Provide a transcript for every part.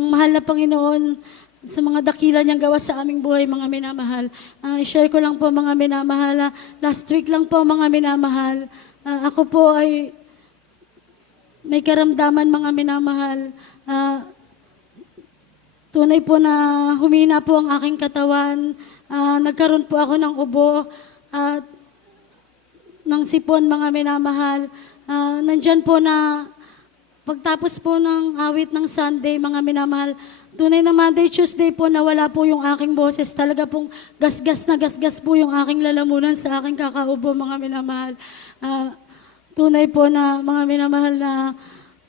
ang mahal na Panginoon sa mga dakila niyang gawa sa aming buhay, mga minamahal. I-share ko lang po, mga minamahal. Last week lang po, mga minamahal. Ako po ay may karamdaman, mga minamahal. Tunay po na humina po ang aking katawan. Nagkaroon po ako ng ubo at ng sipon, mga minamahal. Nandyan po na pagtapos po ng awit ng Sunday, mga minamahal, tunay na Monday, Tuesday po nawala po yung aking boses. Talaga pong gasgas po yung aking lalamunan sa aking kakaubo, mga minamahal. Tunay po na, mga minamahal, na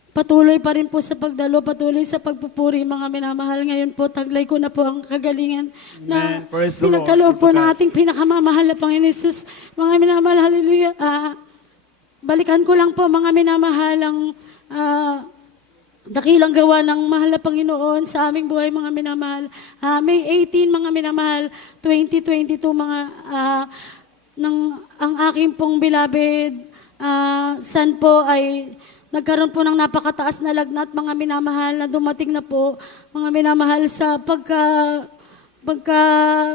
patuloy pa rin po sa pagdalo, patuloy sa pagpupuri, mga minamahal. Ngayon po, taglay ko na po ang kagalingan na pinagkaloob po ng ating pinakamamahal na Panginoon Jesus. Mga minamahal, hallelujah. Balikan ko lang po, mga minamahal, ang dakilang gawa ng mahal na Panginoon sa aming buhay, mga minamahal. May 18, mga minamahal, 2022, ang aking pong beloved son po ay nagkaroon po ng napakataas na lagnat, mga minamahal, na dumating na po, mga minamahal, sa pagka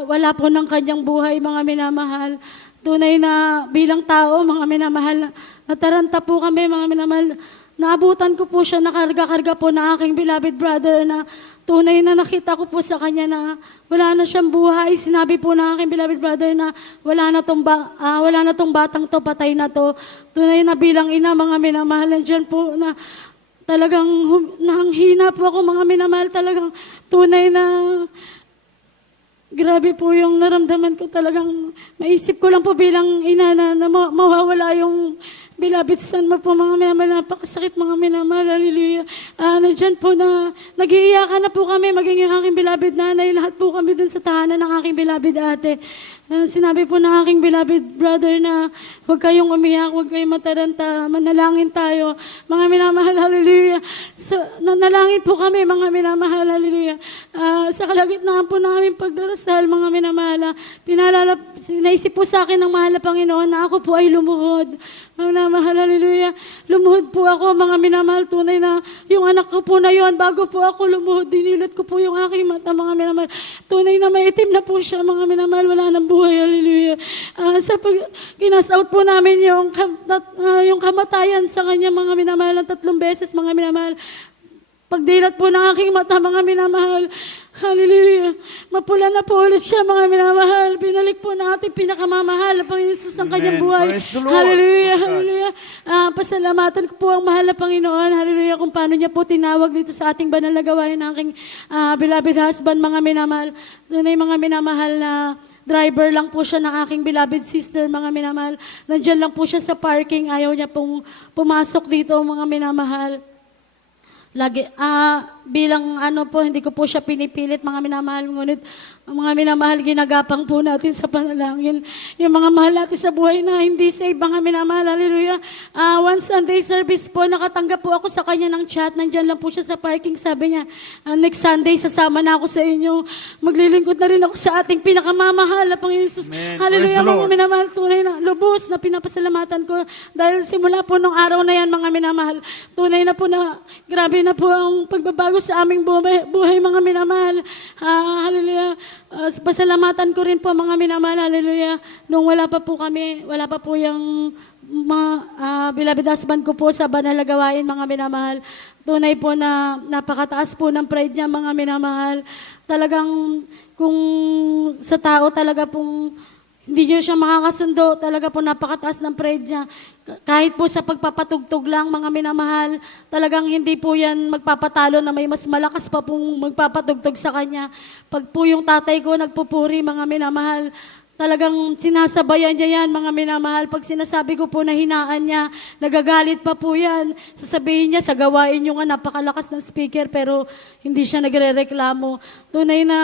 wala po ng kanyang buhay, mga minamahal. Tunay na bilang tao, mga minamahal, nataranta po kami, mga minamahal. Naabutan ko po siya, nakarga-karga po na aking beloved brother, na tunay na nakita ko po sa kanya na wala na siyang buhay. Sinabi po na aking beloved brother na wala na tong batang to, patay na to. Tunay na bilang ina, mga minamahal, nandiyan po na talagang nanghina po ako, mga minamahal. Talagang tunay na grabe po yung naramdaman ko. Talagang maisip ko lang po bilang ina na mawawala yung beloved son mo po, mga minamahal. Napakasakit, mga minamahal, hallelujah. Nandyan po na nag-iiyakan na po kami, maging yung aking beloved nanay, lahat po kami dun sa tahanan ng aking beloved ate. Sinabi po ng aking beloved brother na huwag kayong umiyak, huwag kayong mataranta, manalangin tayo. Mga minamahal, hallelujah. Nanalangin po kami, mga minamahal, hallelujah. Sa kalagitnaan po namin pagdarasal, mga minamahal, naisip po sa akin ng mahal na Panginoon na ako po ay lumuhod. Mga minamahal, hallelujah. Lumuhod po ako, mga minamahal. Tunay na yung anak ko po na yun, bago po ako lumuhod, dinilat ko po yung aking mata, mga minamahal. Tunay na may itim na po siya, mga minamahal. Wala nang buhay, hallelujah. Kinas-out po namin yung kamatayan sa kanya, mga minamahal, ng 3 beses, mga minamahal. Pagdilat po ng aking mata, mga minamahal, hallelujah, mapula na po ulit siya, mga minamahal. Binalik po natin pinakamamahal na Panginoon Jesus ang kanyang buhay. Hallelujah, hallelujah. Pasalamatan ko po ang mahal na Panginoon, hallelujah, kung paano niya po tinawag dito sa ating banal na gawain ng aking beloved husband, mga minamahal. Doon ay mga minamahal na driver lang po siya ng aking beloved sister, mga minamahal. Nandiyan lang po siya sa parking, ayaw niya pong pumasok dito, mga minamahal. Bilang hindi ko po siya pinipilit, mga minamahal, ngunit mga minamahal, ginagapang po natin sa panalangin yung mga mahal natin sa buhay na hindi save, mga minamahal, hallelujah. One Sunday service po, nakatanggap po ako sa kanya ng chat, nandyan lang po siya sa parking, sabi niya, next Sunday sasama na ako sa inyo, maglilingkod na rin ako sa ating pinakamamahal na Panginoon Jesus. Hallelujah, mga minamahal. Tunay na lubos na pinapasalamatan ko dahil simula po nung araw na yan, mga minamahal, tunay na po na grabe na po ang pagbabago sa aming buhay, mga minamahal. Hallelujah. Pasalamatan ko rin po, mga minamahal, hallelujah. Nung wala pa po yung beloved husband ko po sa banal na gawain, mga minamahal. Tunay po na napakataas po ng pride niya, mga minamahal. Talagang kung sa tao talaga pong hindi niyo siya makakasundo, talaga po napakataas ng pride niya. Kahit po sa pagpapatugtog lang, mga minamahal, talagang hindi po yan magpapatalo na may mas malakas pa pong magpapatugtog sa kanya. Pag po yung tatay ko nagpupuri, mga minamahal, talagang sinasabayan niya yan, mga minamahal. Pag sinasabi ko po na hinaan niya, nagagalit pa po yan. Sasabihin niya, sa gawain niyo nga, napakalakas ng speaker, pero hindi siya nagre-reklamo. Tunay na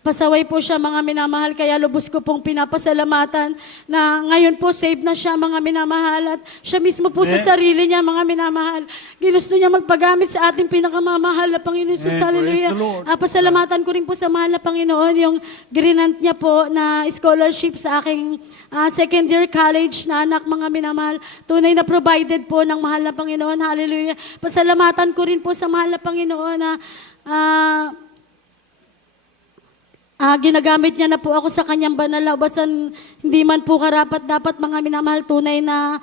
pasaway po siya, mga minamahal, kaya lubos ko pong pinapasalamatan na ngayon po save na siya, mga minamahal, at siya mismo po sa sarili niya, mga minamahal, ginusto niya magpagamit sa ating pinakamamahal na Panginoon Jesus. Hallelujah. Praise the Lord. Pasalamatan ko rin po sa mahal na Panginoon yung grinant niya po na scholarship sa aking second year college na anak, mga minamahal. Tunay na provided po ng mahal na Panginoon. Hallelujah. Pasalamatan ko rin po sa mahal na Panginoon na ginagamit niya na po ako sa kanyang banal na ubasan, hindi man po karapat dapat, mga minamahal. Tunay na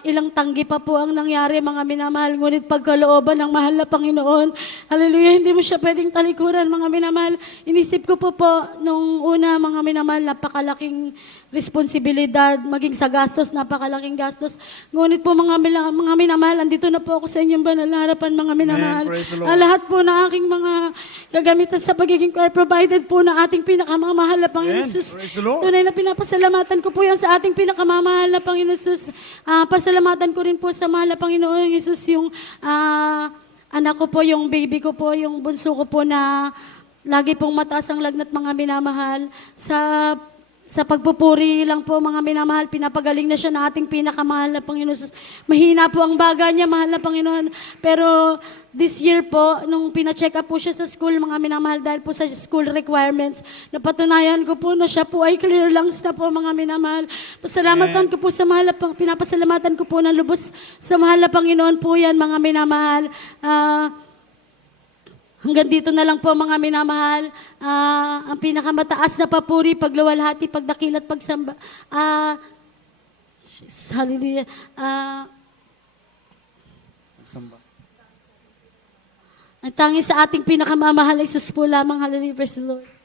ilang tanggi pa po ang nangyari, mga minamahal, ngunit pagkalooban ng mahal na Panginoon. Hallelujah, hindi mo siya pwedeng talikuran, mga minamahal. Inisip ko po nung una, mga minamahal, napakalaking responsibilidad, maging sa gastos, napakalaking gastos. Ngunit po, mga minamahal, andito na po ako sa inyong banal na harapan, mga minamahal. Praise the Lord. Lahat po na aking mga gagamitan sa pagiging choir, provided po na ating pinakamamahal na Panginoon Amen. Jesus. Praise the Lord. Tunay na pinapasalamatan ko po yan sa ating pinakamamahal na Panginoon Jesus. Pasalamatan ko rin po sa mahal na Panginoon Jesus yung anak ko po, yung baby ko po, yung bunso ko po na lagi pong mataas ang lagnat, mga minamahal. Sa pagpupuri lang po, mga minamahal, pinapagaling na siya na ating pinakamahal na Panginoon Jesus. Mahina po ang baga niya, mahal na Panginoon. Pero this year po, nung pina-check up po siya sa school, mga minamahal, dahil po sa school requirements, napatunayan ko po na siya po ay clear lungs na po, mga minamahal. Pasalamatan ko po sa mahal na pinapasalamatan ko po ng lubos sa mahal na Panginoon po yan, mga minamahal. Hanggang dito na lang po, mga minamahal. Ang pinakamataas na papuri, pagluwalhati, pagdakil at pagsamba. Hallelujah. Ang tangi sa ating pinakamamahal ay Jesus po lamang. Hallelujah. Praise the Lord.